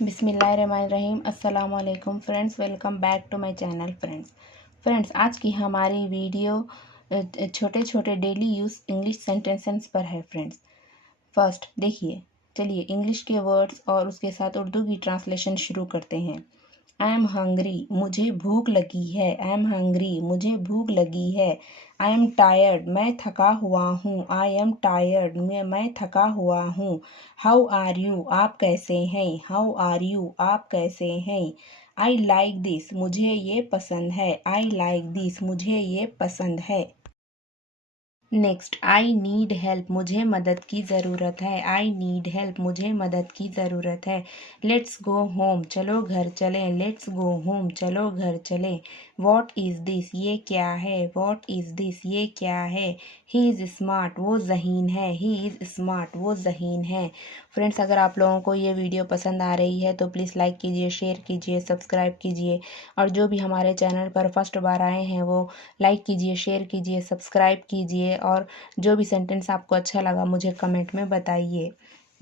बिस्मिल्लाहिर्रहमानिर्रहीम अस्सलाम वालेकुम friends, welcome back to my channel friends आज की हमारी वीडियो छोटे छोटे डेली यूज़ इंग्लिश सेंटेंसेस पर है फ्रेंड्स। फर्स्ट देखिए, चलिए इंग्लिश के वर्ड्स और उसके साथ उर्दू की ट्रांसलेशन शुरू करते हैं। आई एम हंग्री, मुझे भूख लगी है। आई एम हंग्री, मुझे भूख लगी है। आई एम टायर्ड, मैं थका हुआ हूँ। आई एम टायर्ड, मैं थका हुआ हूँ। हाउ आर यू, आप कैसे हैं। हाउ आर यू, आप कैसे हैं। आई लाइक दिस, मुझे ये पसंद है। आई लाइक दिस, मुझे ये पसंद है। नेक्स्ट, आई नीड हेल्प, मुझे मदद की ज़रूरत है। आई नीड हेल्प, मुझे मदद की ज़रूरत है। लेट्स गो होम, चलो घर चलें। लेट्स गो होम, चलो घर चलें। वॉट इज़ दिस, ये क्या है। वॉट इज़ दिस, ये क्या है। ही इज़ स्मार्ट, वो ज़हीन है। ही इज़ स्मार्ट, वो ज़हीन है। फ्रेंड्स, अगर आप लोगों को ये वीडियो पसंद आ रही है तो प्लीज़ लाइक कीजिए, शेयर कीजिए, सब्सक्राइब कीजिए। और जो भी हमारे चैनल पर फर्स्ट बार आए हैं वो लाइक कीजिए, शेयर कीजिए, सब्सक्राइब कीजिए। और जो भी सेंटेंस आपको अच्छा लगा मुझे कमेंट में बताइए।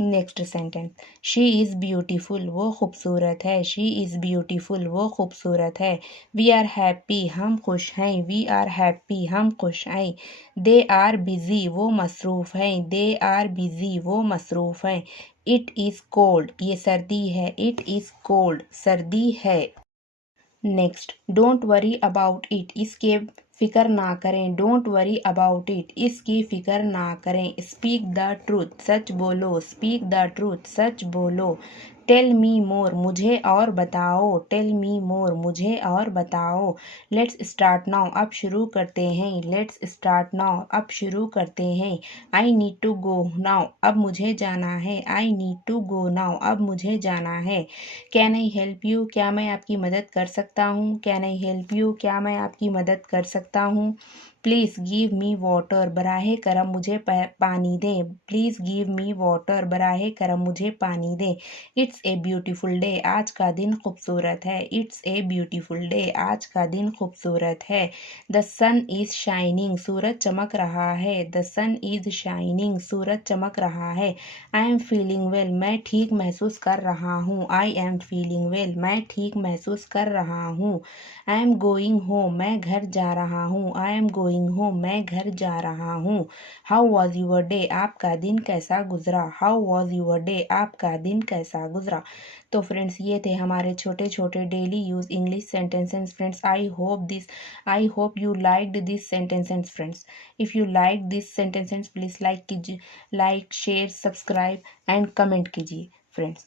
Next sentence, she is beautiful, वो खूबसूरत है। शी इज़ ब्यूटीफुल, वो खूबसूरत है। वी आर हैप्पी, हम खुश हैं। वी आर हैप्पी, हम खुश हैं। दे आर बिज़ी, वो मसरूफ़ हैं। दे आर बिज़ी, वो मसरूफ़ हैं। इट इज़ कोल्ड, ये सर्दी है। इट इज़ कोल्ड, सर्दी है। Next, don't worry about it, इसके फिक्र ना करें। डोंट वरी अबाउट इट, इसकी फिक्र ना करें। स्पीक द ट्रूथ, सच बोलो। स्पीक द ट्रूथ, सच बोलो। टेल मी मोर, मुझे और बताओ। टेल मी मोर, मुझे और बताओ। लेट्स स्टार्ट नाउ, अब शुरू करते हैं। लेट्स स्टार्ट नाउ, अब शुरू करते हैं। I need to go now, अब मुझे जाना है। I need to go now, अब मुझे जाना है। कैन आई हेल्प यू, क्या मैं आपकी मदद कर सकता हूँ। कैन आई हेल्प यू, क्या मैं आपकी मदद कर सकता हूँ। प्लीज़ गिव मी वाटर, बराहे करम मुझे पानी दें। प्लीज़ गिव मी वाटर, बराहे करम मुझे पानी दें। इट्स ए ब्यूटीफुल डे, आज का दिन खूबसूरत है। इट्स ए ब्यूटीफुल डे, आज का दिन खूबसूरत है। द सन इज़ शाइनिंग, सूरज चमक रहा है। द सन इज़ शाइनिंग, सूरज चमक रहा है। आई एम फीलिंग वेल, मैं ठीक महसूस कर रहा हूँ। आई एम फीलिंग वेल, मैं ठीक महसूस कर रहा हूँ। आई एम गोइंग होम, मैं घर जा रहा हूँ। आई एम गोइंग होम, मैं घर जा रहा हूँ। हाउ वॉज यूर डे, आपका दिन कैसा गुजरा। हाउ वॉज यूर डे, आपका दिन कैसा गुजरा। तो फ्रेंड्स, ये थे हमारे छोटे छोटे daily use English sentences friends. I hope you liked this sentences friends. If you like this sentences please like कीजिए, like share subscribe and comment कीजिए फ्रेंड्स।